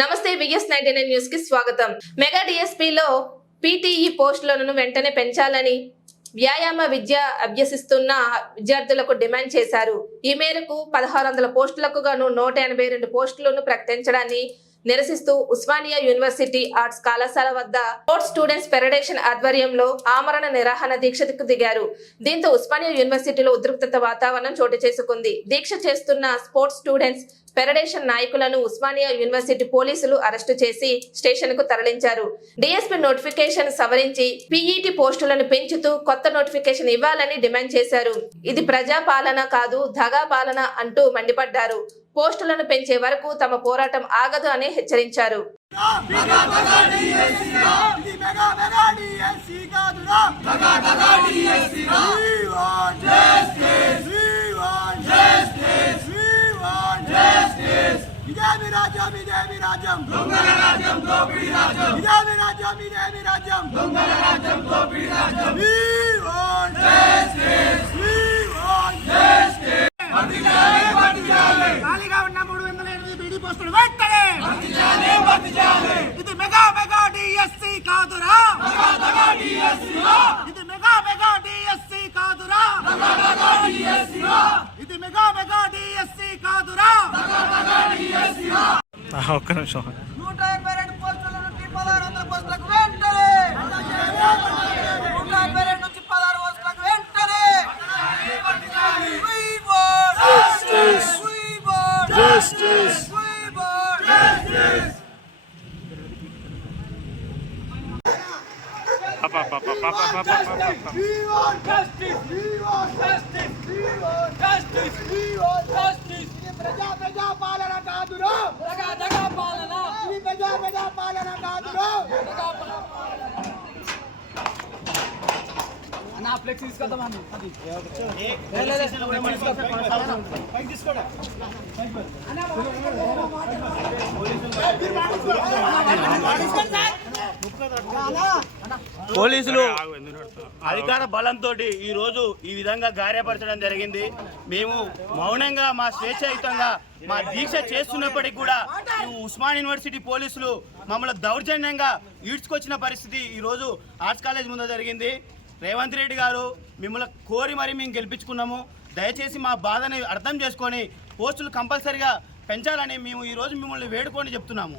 నమస్తే VS ninety nine న్యూస్కి స్వాగతం. మెగా డిఎస్పీలో పీటీఈ పోస్టులను వెంటనే పెంచాలని వ్యాయామ విద్య అభ్యసిస్తున్న విద్యార్థులకు డిమాండ్ చేశారు. ఈ మేరకు పదహారు వందల పోస్టులకు గాను నూట ఎనభై రెండు పోస్టులను ప్రకటించడాన్ని నిరసిస్తూ ఉస్మానియా యూనివర్సిటీ ఆర్ట్స్ కళాశాల వద్ద స్పోర్ట్స్ స్టూడెంట్స్ ఫెడరేషన్ ఆధ్వర్యంలో ఆమరణ నిరాహణ దీక్షకు దిగారు. దీంతో ఉస్మానియా యూనివర్సిటీలో ఉద్రిక్తత వాతావరణం చోటు చేసుకుంది. దీక్ష చేస్తున్న స్పోర్ట్స్ స్టూడెంట్స్ ఫెడరేషన్ నాయకులను ఉస్మానియా యూనివర్సిటీ పోలీసులు అరెస్టు చేసి స్టేషన్కు తరలించారు. డిఎస్పీ నోటిఫికేషన్ సవరించి పీఈటీ పోస్టులను పెంచుతూ కొత్త నోటిఫికేషన్ ఇవ్వాలని డిమాండ్ చేశారు. ఇది ప్రజా పాలన కాదు దగా పాలన అంటూ మండిపడ్డారు. పోస్టులను పెంచే వరకు తమ పోరాటం ఆగదు అని హెచ్చరించారు. కాదురా. జస్టిస్ ఇదేమి రాజ్యం ఇదేమి రాజ్యం? దొంగల రాజ్యం దోపిడి రాజ్యం. ఇదేమి రాజ్యం ఇదేమి రాజ్యం? దొంగల రాజ్యం దోపిడి రాజ్యం. We want justice we want justice ఖాళీగా ఉన్న మూడు వందల ఎనిమిది బీడీ పోస్టులు వెంటనే. ఇది మెగా మెగా డిఎస్సి కాదురా. ఇది మెగా మెగా డిఎస్సి కాదురా. ఇది మెగా మెగా డిఎస్సి కాదురా! ఒక్క నిమిషం. నూట ఎనభై రెండు పోస్టుల నుంచి పదహారు వందల పోస్టులకు వెంటనే! నూట ఎనభై రెండు నుంచి పదహారు పోస్టులకు వెంటనే! Justice. We want justice. We want justice. We want justice. We want justice. We want justice. We want justice. ఇది ప్రజా ప్రజా పాలన కాదురా ప్రజా ప్రజా పాలన ఇది ప్రజా ప్రజా పాలన కాదురా పోలీసులు అధికార బలంతో ఈ రోజు ఈ విధంగా గాయపరచడం జరిగింది. మేము మౌనంగా మా స్వేచ్ఛాయుతంగా మా దీక్ష చేస్తున్నప్పటికీ కూడా ఈ ఉస్మాన్ యూనివర్సిటీ పోలీసులు మమ్మల్ని దౌర్జన్యంగా ఈడ్చుకొచ్చిన పరిస్థితి ఈ రోజు ఆర్ట్స్ కాలేజ్ ముందు జరిగింది. రేవంత్ రెడ్డి గారు మిమ్మల్ని కోరి మరి మేము గెలిపించుకున్నాము. దయచేసి మా బాధని అర్థం చేసుకొని పోస్టులు కంపల్సరిగా పెంచాలని మేము ఈ రోజు మిమ్మల్ని వేడుకొని చెప్తున్నాము.